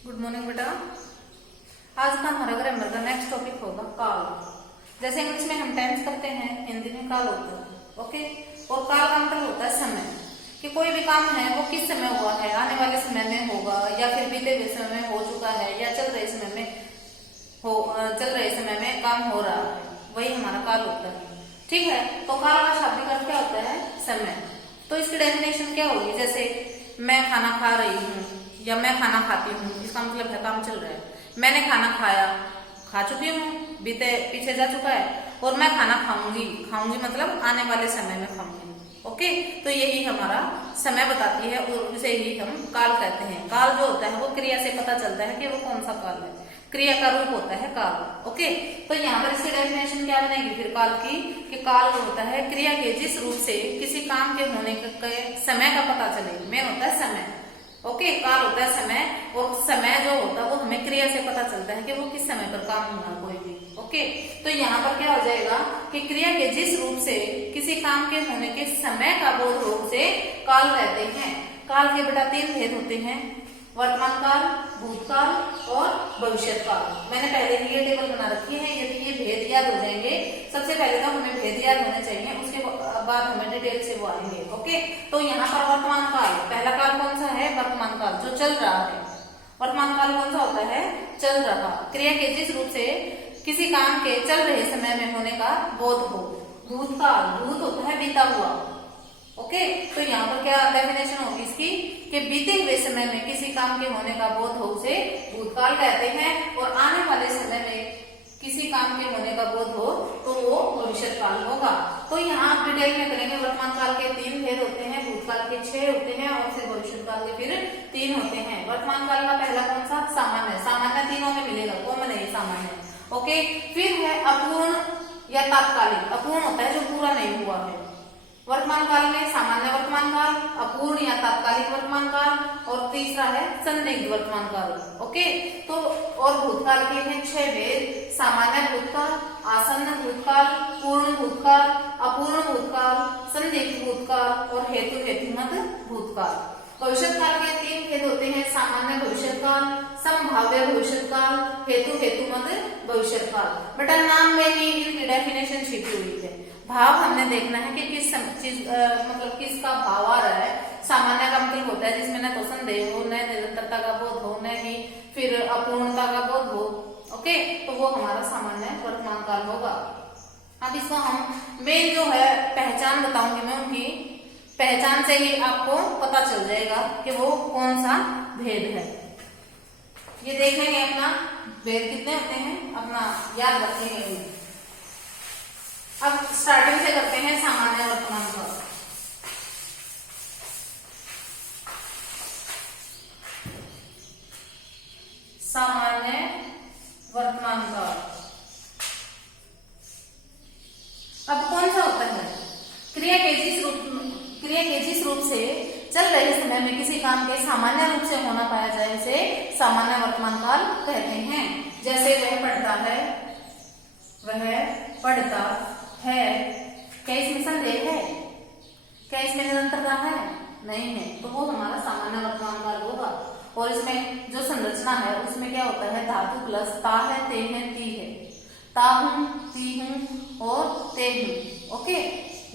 Good morning बेटा। आज का हमारा ग्रामर का नेक्स्ट टॉपिक होगा काल। जैसे इंग्लिश में हम टेंस करते हैं, हिंदी में काल होता है। ओके, और काल का मतलब होता है समय, कि कोई भी काम है वो किस समय हुआ है, आने वाले समय में होगा या फिर बीते हुए समय में हो चुका है या चल रहे समय में काम हो रहा है, वही हमारा काल होता है। ठीक है, तो काल का शाब्दिक अर्थ क्या होता है? समय। तो इसकी डेफिनेशन क्या होगी? जैसे मैं खाना खा रही हूँ या मैं खाना खाती हूँ, इसका मतलब है काम चल रहा है। मैंने खाना खाया, खा चुकी हूँ, बीते पीछे जा चुका है। और मैं खाना खाऊंगी मतलब आने वाले समय में खाऊंगी। ओके, तो यही हमारा समय बताती है और इसे ही हम काल कहते हैं। काल जो होता है वो क्रिया से पता चलता है कि वो कौन सा काल है, क्रिया का रूप होता है काल। ओके, तो यहाँ पर इसकी डेफिनेशन क्या बनेगी फिर काल की? कि काल जो होता है क्रिया के जिस रूप से किसी काम के होने के समय का पता चले, मेन होता है समय। ओके, काल होता है समय, और समय जो होता है वो हमें क्रिया से पता चलता है कि वो किस समय पर काम होना कोई भी। ओके, तो यहाँ पर क्या हो जाएगा कि क्रिया के जिस रूप से किसी काम के होने के समय का बोध रूप से काल कहते हैं। काल के बेटा 3 भेद होते हैं: वर्तमान काल, भूतकाल और भविष्य काल। मैंने पहले ही ये टेबल बना रखी है, यदि ये भेद याद हो जाएंगे, सबसे पहले तो हमें भेद याद होने चाहिए, उसके बाद हमें डिटेल से वो आएंगे। ओके, तो यहाँ पर वर्तमान काल, पहला काल कौन सा है? वर्तमान काल, जो चल रहा है। वर्तमान काल कौन सा होता है? चल रहा, क्रिया के जिस रूप से किसी काम के चल रहे समय में होने का बोध हो। भूतकाल, भूत होता है बीता हुआ। ओके, तो यहाँ पर क्या डेफिनेशन होगी इसकी? कि बीते हुए समय में किसी काम के होने का बोध हो उसे भूतकाल कहते हैं, और आने वाले समय में किसी काम के होने का बोध हो तो वो भविष्य काल होगा। तो यहाँ आप डिटेल में करेंगे। वर्तमान काल के 3 भेद होते हैं, भूतकाल के 6 होते हैं और फिर भविष्य काल के फिर 3 होते हैं। वर्तमान काल का पहला कौन सा? सामान्य। सामान्य तीनों में मिलेगा, कॉमन है ये सामान्य। ओके, फिर है अपूर्ण या तात्कालिक। अपूर्ण होता है जो पूरा नहीं हुआ है। वर्तमान काल में सामान्य वर्तमान काल, अपूर्ण या तात्कालिक वर्तमान काल, और तीसरा है संदिग्ध वर्तमान काल। ओके, तो और भूतकाल के हैं 6 भेद: सामान्य भूतकाल, आसन्न भूतकाल, पूर्ण भूतकाल, अपूर्ण भूतकाल, संदिग्ध भूतकाल और हेतुमत भूतकाल। भविष्य काल के 3 भेद होते हैं: सामान्य भविष्य काल, संभाव्य भविष्य काल, हेतुमत भविष्य काल। बेटा नाम में ही इनकी डेफिनेशन छिपी हुई है। भाव हमने देखना है कि किस चीज मतलब किसका भाव आ रहा है। सामान्य का मतलब होता है जिसमें न तो संदेह हो, न निरंतरता का बोध हो, न ही फिर अपूर्णता का बोध हो। ओके, तो वो हमारा सामान्य वर्तमान काल होगा। अब इसको हम मेन जो है पहचान बताऊंगी मैं, उनकी पहचान से ही आपको पता चल जाएगा कि वो कौन सा भेद है। ये देखेंगे अपना भेद कितने होते हैं, अपना याद रखेंगे। अब स्टार्टिंग से करते हैं सामान्य वर्तमान काल। सामान्य वर्तमान काल अब कौन सा होता है? क्रिया के जिस रूप से चल रहे समय में किसी काम के सामान्य रूप से होना पाया जाए उसे सामान्य वर्तमान काल कहते हैं। जैसे वह पढ़ता है, क्या इसमें संदेह है? क्या इसमें निरंतरता है? नहीं है, तो वो हमारा सामान्य वर्तमान काल होगा। और इसमें जो संरचना है उसमें क्या होता है? धातु प्लस ता है, ते है, ती है। ता हूं, ती हूं और ते हूं। ओके,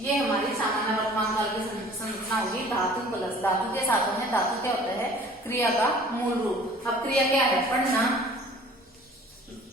ये हमारी सामान्य वर्तमान काल की संरचना होगी। धातु प्लस, धातु के साथ में धातु क्या होता है? क्रिया का मूल रूप। अब क्रिया क्या है? पढ़ना।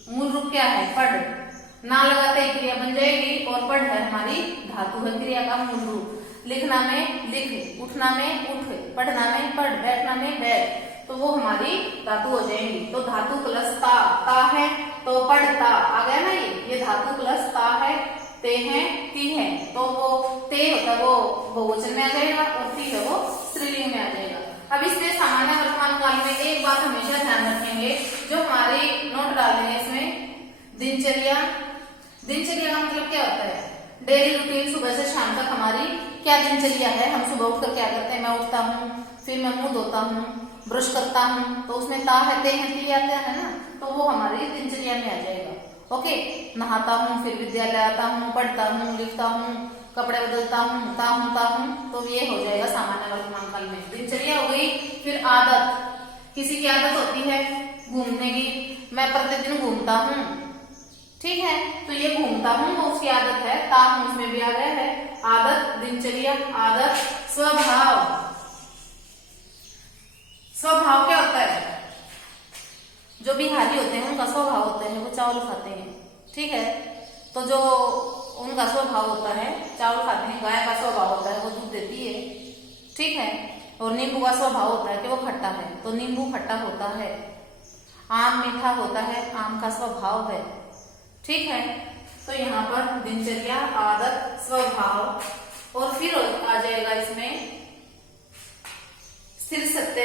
मूल रूप क्या है? पढ़। ना लगाते क्रिया बन जाएगी, और पढ़ है हमारी धातु है, क्रिया का मूल रूप। लिखना में लिख, उठना में उठ, पढ़ना में पढ़, बैठना में बैठ, तो वो हमारी धातु हो जाएंगी। तो धातु प्लस ता है तो पढ़ता आ गया ना। ये धातु प्लस ता है, ते है, ती है, तो वो ते होता है वो बहुवचन में आ जाएगा और ती है वो स्त्रीलिंग में आ जाएगा। अब इसमें सामान्य वर्तमान काल में एक बात हमेशा ध्यान रखेंगे, जो हमारी नोट डाल देंगे इसमें, दिनचर्या। दिनचर्या का मतलब क्या होता है? डेली रूटीन, सुबह से शाम तक हमारी क्या दिनचर्या है। हम सुबह उठकर क्या करते हैं? मैं उठता हूँ, फिर मैं मुंह धोता हूँ, ब्रश करता हूँ, तो उसमें ता है, ते है, ती आता है ना, तो वो हमारी दिनचर्या में आ जाएगा। ओके, नहाता हूँ, फिर विद्यालय आता हूँ, पढ़ता हूँ, लिखता हूँ, कपड़े बदलता हूँ, ता हूँ, तो ये हो जाएगा सामान्य वर्तमान काल में। दिनचर्या हो गई। फिर आदत, किसी की आदत होती है घूमने की, मैं प्रतिदिन घूमता हूँ, ठीक है, तो ये घूमता हूँ वो उसकी आदत है, ता हूँ उसमें भी आ गया है, आदत दिनचर्या, आदत स्वभाव। स्वभाव क्या होता है? जो बिहारी होते हैं उनका स्वभाव होता है वो चावल खाते हैं, ठीक है, तो जो उनका स्वभाव होता है चावल खाते हैं, गाय का स्वभाव होता है वो दूध देती है, ठीक है, और नींबू का स्वभाव होता है कि वो खट्टा है, तो नींबू खट्टा होता है, आम मीठा होता है, आम का स्वभाव है, ठीक है, तो यहाँ पर दिनचर्या, आदत, स्वभाव, और फिर आ जाएगा इसमें स्थिर सत्य,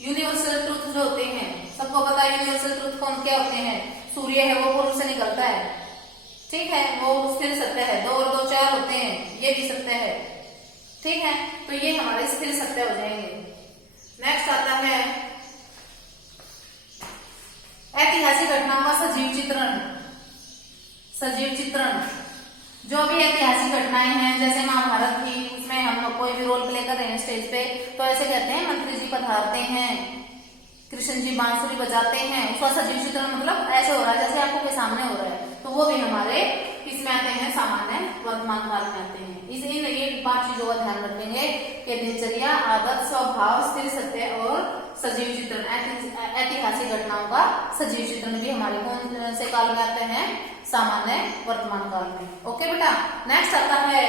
यूनिवर्सल ट्रुथ जो होते हैं, सबको पता है यूनिवर्सल ट्रुथ कौन क्या होते हैं, सूर्य है वो पूर्व से निकलता है, ठीक है, वो स्थिर सत्य है, 2 और 2 4 होते हैं, ये भी सत्य है, ठीक है, तो ये हमारे स्थिर सत्य हो जाएंगे। नेक्स्ट आता है ऐतिहासिक घटनाओं का सजीव चित्रण। सजीव चित्रण, जो भी ऐतिहासिक घटनाएं हैं, जैसे महाभारत थी, उसमें हम लोग कोई भी रोल प्ले कर रहे हैं स्टेज पे, तो ऐसे कहते हैं मंत्री जी पधारते हैं, कृष्ण जी बांसुरी बजाते हैं, उसका सजीव चित्रण मतलब ऐसे हो रहा है जैसे आपको के सामने हो रहा है, तो वो भी हमारे किसमें आते हैं? सामान्य वर्तमान काल में आते हैं। इसलिए ये 5 चीजों का ध्यान रखेंगे कि दिनचर्या, आदत, स्वभाव, स्थिर सत्य और सजीव चित्रण, ऐतिहासिक घटनाओं का सजीव चित्रण भी हमारे कौन से काल में आते हैं? सामान्य वर्तमान काल में। ओके बेटा, नेक्स्ट आता है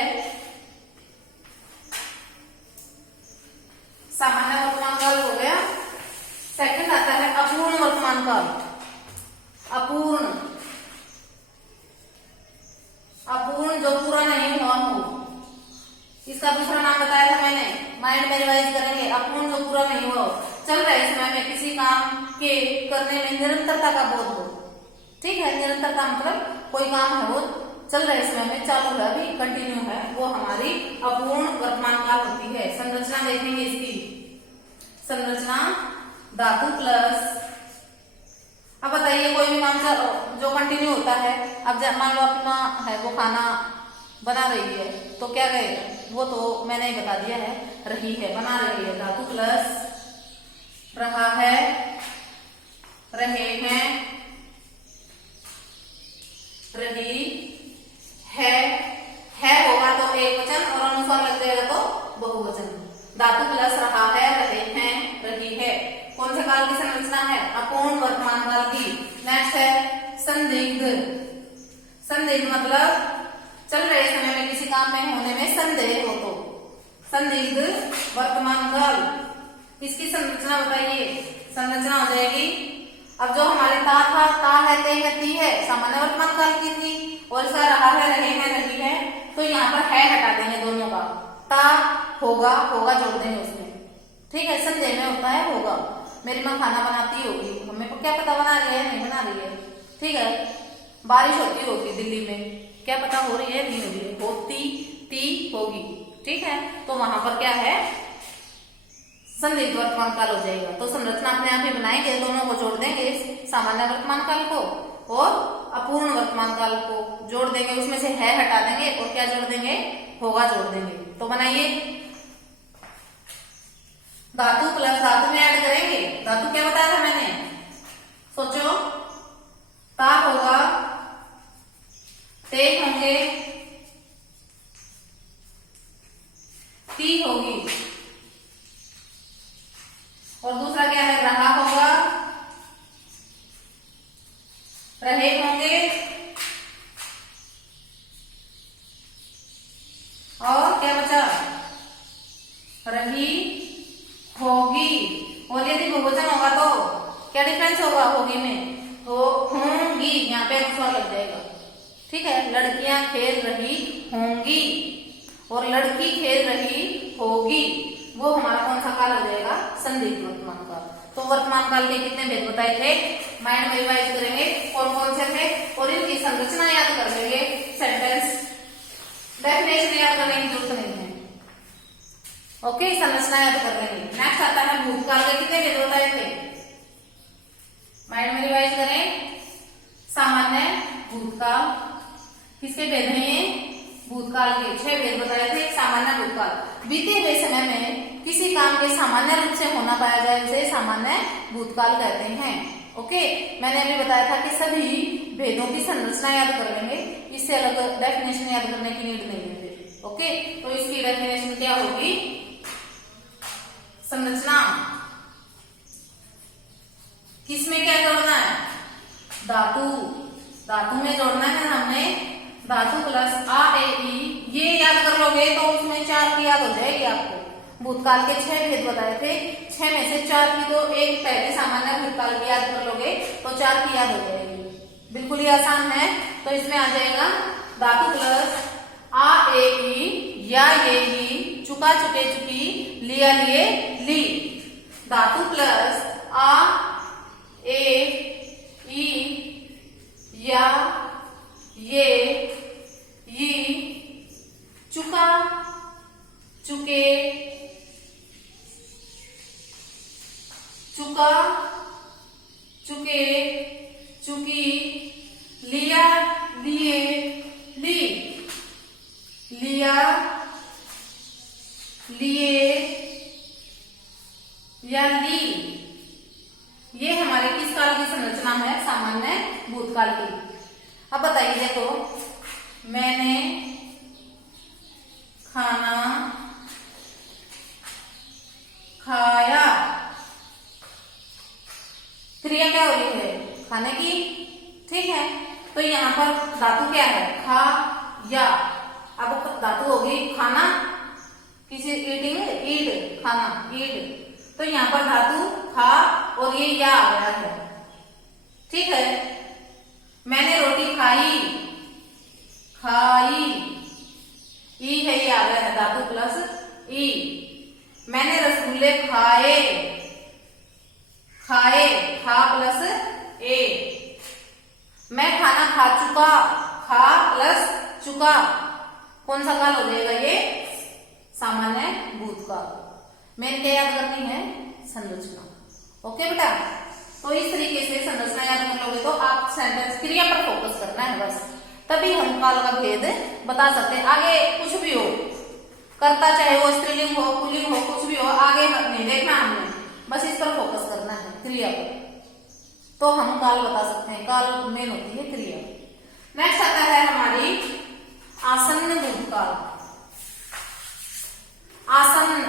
सामान्य वर्तमान काल हो गया। सेकंड आता है अपूर्ण वर्तमान काल। अपूर्ण, अपूर्ण जो पूरा नहीं हुआ हो, इसका दूसरा नाम बताया था मैंने, माइंड में रिवाइज करेंगे। अपूर्ण जो पूरा नहीं हुआ हो, चल रहे समय में किसी काम के करने में निरंतरता का बोध हो, ठीक है, निरंतरता मतलब कोई काम है वो चल रहे समय में चालू है, अभी कंटिन्यू है, वो हमारी अपूर्ण वर्तमान काल होती है। संरचना देखेंगे इसकी, संरचना धातु प्लस, अब बताइए कोई भी काम जो कंटिन्यू होता है, अब मान लो अपना है वो खाना बना रही है, तो क्या कहेगा? वो तो मैंने बता दिया है, रही है, बना रही है, धातु प्लस रहा है, रहे हैं, रही है होगा तो एक वचन और अनुस्वार लग जाएगा तो बहुवचन। धातु प्लस रहा है, रहे हैं, रही है, कौन से काल की संरचना है? अपूर्ण वर्तमान काल की। नेक्स्ट है संदिग्ध। संदिग्ध मतलब चल रहे समय में किसी काम में होने में संदेह हो तो संदिग्ध वर्तमान काल। इसकी संरचना बताइए, संरचना हो जाएगी, अब जो हमारे ता था, ता है, ते है, ती है, सामान्य वर्तमान काल की थी, और इसका रहा है, रहे हैं, रही है, तो यहाँ पर है हटा देंगे दोनों का, ता होगा, होगा जोड़ देंगे उसमें, ठीक है, संदेह में होता है होगा। मेरी माँ खाना बनाती होगी, हमें को क्या पता बना रही है नहीं बना रही है, ठीक है, बारिश होती होगी दिल्ली में, क्या पता हो रही है नहीं हो रही है, होती ती होगी, ठीक है, तो वहां पर क्या है? संदिग्ध वर्तमान काल हो जाएगा। तो संरचना अपने आप ही बनाएंगे, दोनों को जोड़ देंगे, सामान्य वर्तमान काल को और अपूर्ण वर्तमान काल को जोड़ देंगे, उसमें से है हटा देंगे और क्या जोड़ देंगे? होगा जोड़ देंगे। तो बनाइए, धातु प्लस धातु में ऐड करेंगे। धातु क्या बताया था मैंने? सोचो, ता होगा, ते होंगे, ती होगी, और दूसरा क्या है? रहा होगा, रहे होंगे, और क्या बचा? रही होगी। और यदि बहुवचन होगा तो क्या डिफरेंस होगा? होगी में हो होंगी, यहाँ पे अनुस्वार लग जाएगा, ठीक है, लड़कियां खेल रही होंगी और लड़की खेल रही होगी, वो हमारा कौन सा काल हो जाएगा? संदिग्ध वर्तमान काल। तो वर्तमान काल के कितने भेद बताए थे? माइंड में रिवाइज करेंगे कौन कौन से थे, और इनकी संरचना याद कर लेंगे, सेंटेंस डेफिनेशन याद करने की जरूरत नहीं है, ओके, संरचना याद कर लेंगे। नेक्स्ट आता है भूतकाल के कितने भेद बताए थे? माइंड में रिवाइज करें, सामान्य भूतकाल, किसके भेद हैं ये? भूतकाल के 6 भेद बताए थे। सामान्य भूतकाल, बीते हुए समय में किसी काम के सामान्य रूप से होना पाया जाए उसे सामान्य भूतकाल कहते हैं। ओके, मैंने अभी बताया था कि सभी भेदों की संरचना याद कर लेंगे, इससे अलग डेफिनेशन याद करने की नीड नहीं है। ओके, तो इसकी डेफिनेशन क्या होगी? संरचना किसमें क्या जोड़ना है? धातु, धातु में जोड़ना है हमने। धातु प्लस आ ए ई, ये याद कर लोगे तो उसमें 4 की याद हो जाएगी आपको। भूतकाल के 6 भेद बताए थे, 6 में से 4 की तो एक पहले सामान्य भूतकाल की याद कर लोगे तो 4 की याद हो जाएगी। बिल्कुल ही आसान है। तो इसमें आ जाएगा धातु प्लस आ ए ई, या ये ई, चुका चुके चुकी, लिया लिए ली। धातु प्लस आ ए ई, या ये ई, चुका चुके चुका चुके चुकी, लिया लिए ली, लिया लिए या ली। ये हमारे किस काल की संरचना है? सामान्य भूतकाल की। अब बताइए, देखो, मैंने खाना खाया, क्रिया क्या हो रही है? खाने की। ठीक है, तो यहाँ पर धातु क्या है? खा या। अब धातु होगी खाना, किसी ईटिंग, ईट, खाना, ईट। तो यहाँ पर धातु खा और ये या आ गया है। ठीक है, मैंने रोटी खाई, खाई, ई है, ये आ गया है धातु प्लस ई। मैंने रसगुल्ले खाए, खाए, खा प्लस ए। मैं खाना खा चुका, खा प्लस चुका। कौन सा काल हो जाएगा ये? सामान्य भूतकाल। मैंने क्या याद करनी है? संरचना। ओके बेटा, तो इस तरीके से संरचना याद कर लोगे तो आप सेंटेंस क्रिया पर फोकस करना है बस, तभी हम काल का भेद बता सकते हैं। आगे कुछ भी हो, कर्ता चाहे वो स्त्रीलिंग हो, पुल्लिंग हो, कुछ भी हो, आगे नहीं देखना हमने, बस इस पर फोकस करना है, क्रिया पर, तो हम काल बता सकते हैं। काल मेन होती है क्रिया। नेक्स्ट आता है हमारी आसन्न भूतकाल। आसन्न,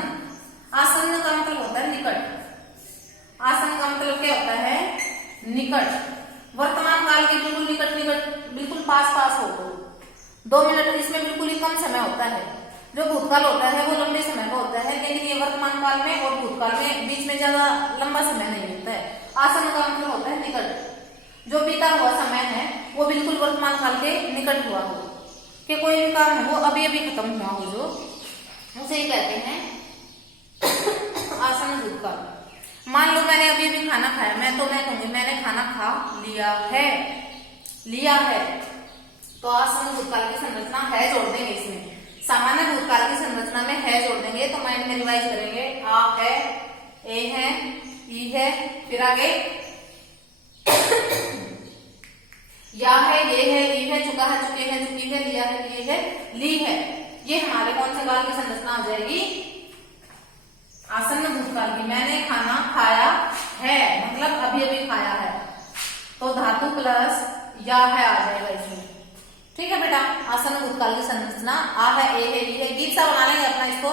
आसन्न का मतलब होता है निकट। आसन्न का मतलब क्या होता है? निकट। वर्तमान काल के बिल्कुल निकट, निकट, बिल्कुल पास पास हो। 2 मिनट इसमें बिल्कुल ही कम समय होता है। जो भूतकाल होता है वो लंबे समय का होता है, लेकिन ये वर्तमान काल में और भूतकाल में बीच में ज्यादा लंबा समय नहीं होता है। आसन्न का मतलब होता है निकट। जो बीता हुआ समय है वो बिल्कुल वर्तमान काल के निकट हुआ हो, कि कोई भी काम हो अभी अभी खत्म हुआ हो, जो उसे ही कहते हैं आसन्न भूतकाल। मान लो मैंने अभी अभी खाना खाया, मैं कहूंगी मैंने खाना खा लिया है, लिया है। तो आसन्न भूतकाल की संरचना है जोड़ देंगे इसमें। सामान्य भूतकाल की संरचना में है जोड़ देंगे तो माइंड में रिवाइज करेंगे। आ है, ए है, ई है, फिर आगे या है, ये है, ई है, चुका है, चुके हैं, चुकी है, लिया है, लिए है, ली है। ये हमारे कौन से काल की संरचना हो जाएगी? आसन्न भूतकाल की। मैंने खाना खाया है मतलब अभी अभी खाया है, तो धातु प्लस या है आ जाएगा इसमें। ठीक है बेटा, आसन्न भूतकाल की संरचना आ है, ए है, ई है। गीत सा बना लेंगे अपना इसको।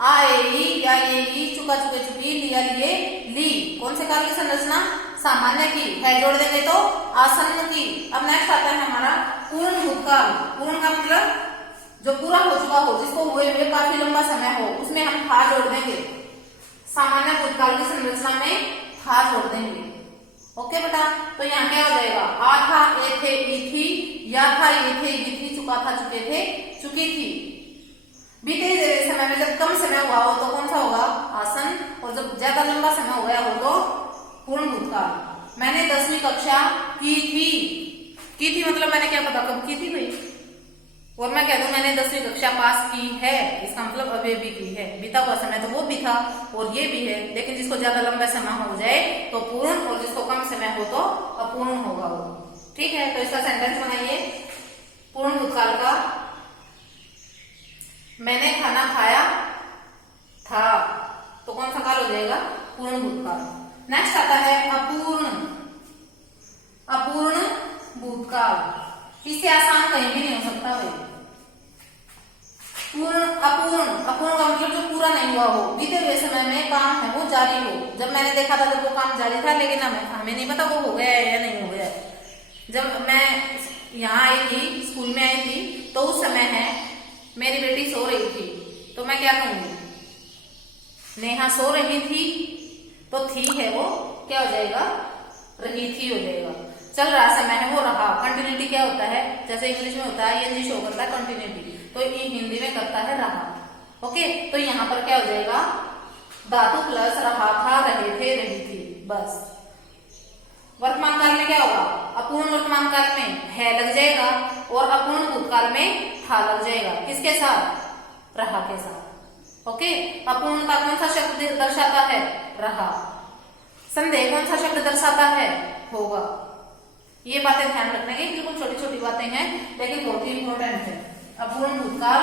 आ ए ई, या ये ई, चुका चुके चुकी, लिया लिए ली। कौन से काल की संरचना? सामान्य की। है जोड़ देंगे तो आसन्न की। अब नेक्स्ट आता है हमारा पूर्ण भूतकाल। पूर्ण का मतलब जो पूरा हो चुका हो, जिसको हुए हुए काफी लंबा समय हो, उसमें हम था जोड़ देंगे। सामान्य भूतकाल की संरचना में था जोड़ देंगे। ओके बेटा, तो यहाँ क्या हो जाएगा? आ था, ए थे, ई थी, या था, ये थे, ये थी, चुका था, चुके थे, चुकी थी। बीते हुए समय में जब कम समय हुआ हो तो कौन सा होगा? आसन्न। और जब ज्यादा लंबा समय हो गया हो तो पूर्ण भूतकाल। मैंने 10वीं कक्षा की थी मतलब मैंने क्या पता कब की थी भाई? और मैं कह दूं मैंने 10वीं कक्षा पास की है, इसका मतलब अभी अभी की है। बीता हुआ समय तो वो भी था और ये भी है, लेकिन जिसको ज्यादा लंबा समय हो जाए तो पूर्ण, और जिसको कम समय हो तो अपूर्ण होगा वो। ठीक है, तो इसका सेंटेंस बनाइए पूर्ण भूतकाल का। मैंने खाना खाया था, तो कौन सा काल हो जाएगा? पूर्ण भूतकाल। नेक्स्ट आता है अपूर्ण भूतकाल। इससे आसान कहीं भी नहीं हो सकता भाई। अपूर्ण का मतलब जो पूरा नहीं हुआ हो, बीते हुए समय में काम है वो जारी हो। जब मैंने देखा था तो वो काम जारी था, लेकिन हमें नहीं पता वो हो गया है या नहीं हो गया है। जब मैं यहाँ आई थी, स्कूल में आई थी, तो उस समय है मेरी बेटी सो रही थी, तो मैं क्या कहूंगी? नेहा सो रही थी, तो थी है वो क्या हो जाएगा? रही थी हो जाएगा। चल रहा समय है वो रहा। कंटिन्यूटी क्या होता है? जैसे इंग्लिश में होता है एनजी शो करता है कंटिन्यूटी, तो ये हिंदी में करता है रहा। ओके, तो यहाँ पर क्या हो जाएगा? धातु प्लस रहा था, रहे थे, रही थी, बस। वर्तमान काल में क्या होगा? अपूर्ण वर्तमान काल में है लग जाएगा और अपूर्ण भूतकाल में था लग जाएगा। किसके साथ? रहा के साथ। ओके, अपूर्णता कौन सा शब्द दर्शाता है? रहा। संदेह कौन सा शब्द दर्शाता है? होगा। ये बातें ध्यान रखने की, बिल्कुल छोटी छोटी बातें हैं लेकिन बहुत ही इंपॉर्टेंट है। अपूर्ण भूतकाल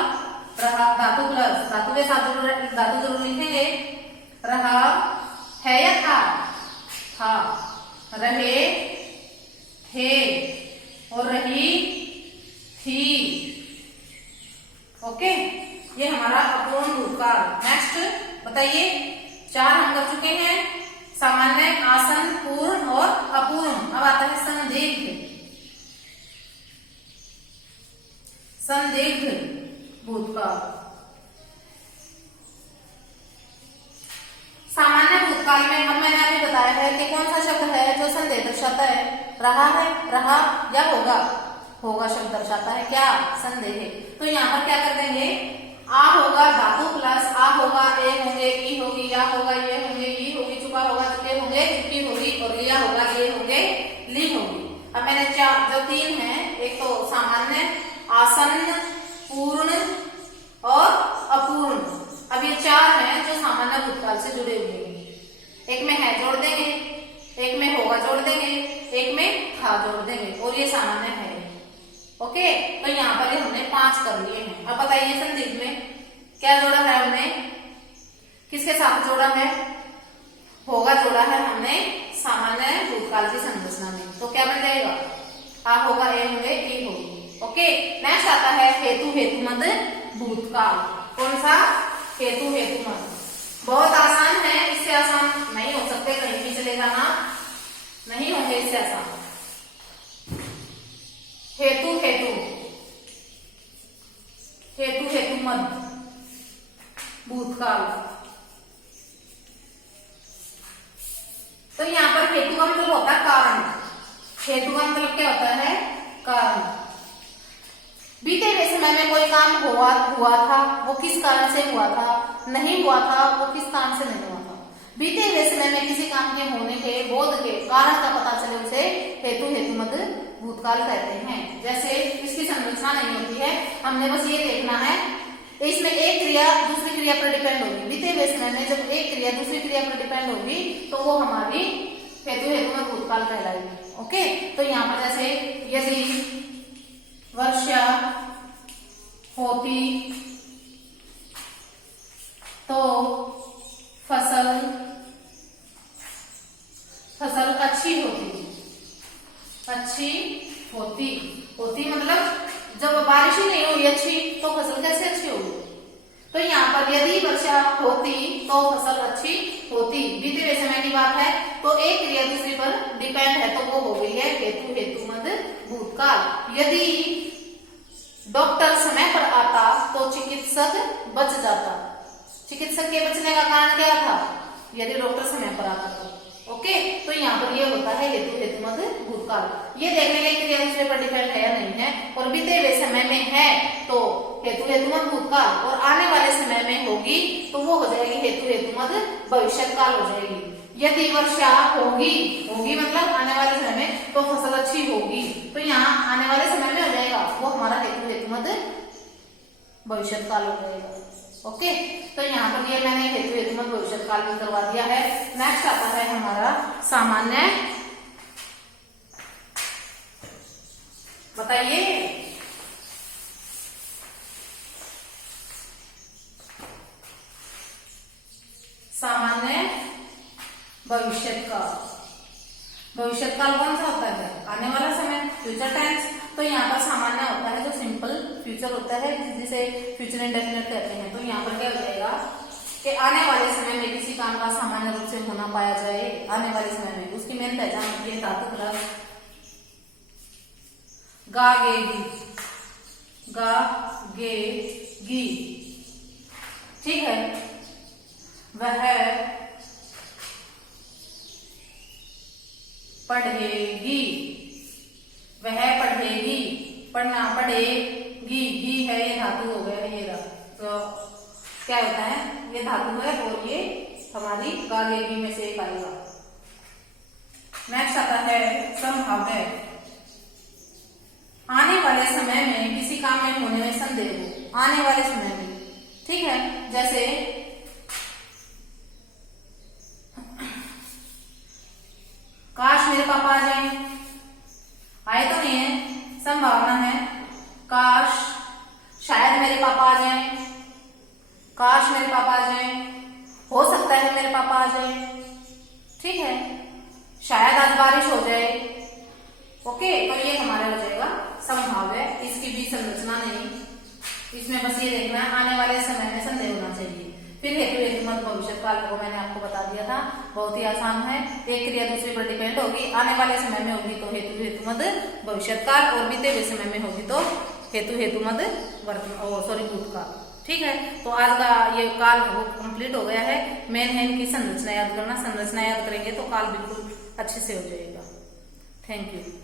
रहा, धातु प्लस, धातु के साथ धातु जरूर लिखेंगे। रहा है या था? था। रहे थे और रही थी। ओके, ये हमारा अपूर्ण भूतकाल। नेक्स्ट बताइए, 4 हम कर चुके हैं, सामान्य, आसन, पूर्ण और अपूर्ण। अब आता है संदिग्ध भूतकाल। सामान्य भूतकाल में अब मैंने अभी बताया है कि कौन सा शब्द है जो संदेह दर्शाता है? रहा है, रहा या होगा? होगा शब्द दर्शाता है क्या? संदेह है। तो यहाँ पर क्या कर देंगे? आ होगा धातु प्लस, आ होगा, ए होंगे, ई होगी, या होगा, ये होंगे, ई होगी, चुका होगा, चुके होंगे, चुकी होगी, और लिया होगा, ये होंगे, ली होगी। अब मैंने जो 3 है, एक तो सामान्य, आसन्न, पूर्ण और अपूर्ण। अब ये 4 हैं जो सामान्य भूतकाल से जुड़े हुए हैं। एक में है जोड़ देंगे, एक में होगा जोड़ देंगे, एक में था जोड़ देंगे, और ये सामान्य है। ओके, तो यहाँ पर हमने 5 कर लिए हैं। अब बताइए संदिग्ध में क्या जोड़ा है हमने? किसके साथ जोड़ा है? होगा जोड़ा है हमने सामान्य भूतकाल की संरचना में। तो क्या बन जाएगा? आ होगा, ए होंगे, ई होगी। ओके, नेक्स्ट आता है हेतु भूतकाल। कौन सा? हेतु बहुत आसान है, इससे आसान नहीं हो सकते, कहीं भी चले जाना नहीं होंगे इससे आसान। हेतु भूतकाल। तो यहाँ पर हेतु का मतलब होता है कारण। हेतु का मतलब क्या होता है? कारण। बीते हुए समय में कोई काम हुआ था, वो किस कारण से हुआ था? नहीं हुआ था, वो किस कारण से नहीं हुआ था? बीते हुए समय में किसी काम के होने के, बोध के कारण का पता चले, उसे हेतु भूतकाल कहते हैं। जैसे इसकी संरचना नहीं होती है, हमने बस ये देखना है, इसमें एक क्रिया दूसरी क्रिया पर डिपेंड होगी। बीते हुए समय में जब एक क्रिया दूसरी क्रिया पर डिपेंड होगी तो वो हमारी हेतु भूतकाल कहलाएगी। ओके, तो यहाँ पर जैसे यदि वर्षा होती तो फसल अच्छी होती मतलब जब बारिश ही नहीं हुई अच्छी तो फसल कैसे अच्छी होगी? तो यहाँ पर यदि वर्षा होती तो फसल अच्छी होती, बीते हुए समय की बात है, तो एक क्रिया दूसरी पर डिपेंड है, तो वो हो गई है हेतु भूतकाल। यदि डॉक्टर समय पर आता तो चिकित्सक बच जाता। चिकित्सक के बचने का कारण क्या था? यदि डॉक्टर समय पर आता तो। ओके, तो यहाँ पर ये होता है हेतु भूतकाल। ये देखने के क्रिया दूसरे पर डिपेंड है या नहीं है, और बीते हुए समय में है तो हेतु भूतकाल, और आने वाले समय में होगी तो वो हो जाएगी हेतु भविष्यकाल हो जाएगी। यदि वर्षा होगी मतलब आने वाले समय में, तो फसल अच्छी होगी, तो यहाँ आने वाले समय में हो जाएगा, वो हमारा हेतु भविष्यकाल हो जाएगा। ओके, तो यहाँ पर ये मैंने हेतु भविष्यकाल भी करवा दिया है। नेक्स्ट आता है हमारा सामान्य। बताइए, सामान्य भविष्यकाल कौन सा होता है? आने वाला समय, फ्यूचर टेंस। तो यहाँ पर सामान्य होता है जो सिंपल फ्यूचर होता है जिसे फ्यूचर इंडेफिनिट कहते हैं। तो यहाँ पर क्या हो जाएगा कि आने वाले समय में किसी काम का सामान्य रूप से होना पाया जाए, आने वाले समय में उसकी मेन पहचान होती है धातु प्लस गा गे गी, गा गे गी। ठीक है, वह पढ़ेगी, वह पढ़ेगी, पढ़ना, पढ़ेगी, गी है ये धातु हो गया, ये रहा। तो क्या होता है, ये धातु है और ये हमारी गागेगी में से एक आएगा। नेक्स्ट आता है संभाव्य। आने वाले समय में किसी काम में होने में संदेह हो, आने वाले समय में। ठीक है, जैसे काश मेरे पापा आ जाएं, आए तो नहीं है, संभावना है। काश, शायद मेरे पापा आ जाएं, काश मेरे पापा आ जाएं, हो सकता है मेरे पापा आ जाएं। ठीक है, शायद आज बारिश हो जाए। ओके, तो ये हमारा हो जाएगा संभाव्य। इसकी भी संरचना नहीं, इसमें बस ये देखना है आने वाले समय में संदेह होना चाहिए। फिर हेतु हेतुमत भविष्य काल को मैंने आपको बता दिया था, बहुत ही आसान है। एक क्रिया दूसरे पर डिपेंड होगी, आने वाले समय में होगी तो हेतु हेतुमत भविष्य काल, और बीते हुए समय में होगी तो हेतु हेतुमत भूतकाल। ठीक है, तो आज का ये काल वो कंप्लीट हो गया है। मेन है इनकी संरचना याद करना, संरचना याद करेंगे तो काल बिल्कुल अच्छे से हो जाएगा। Thank you.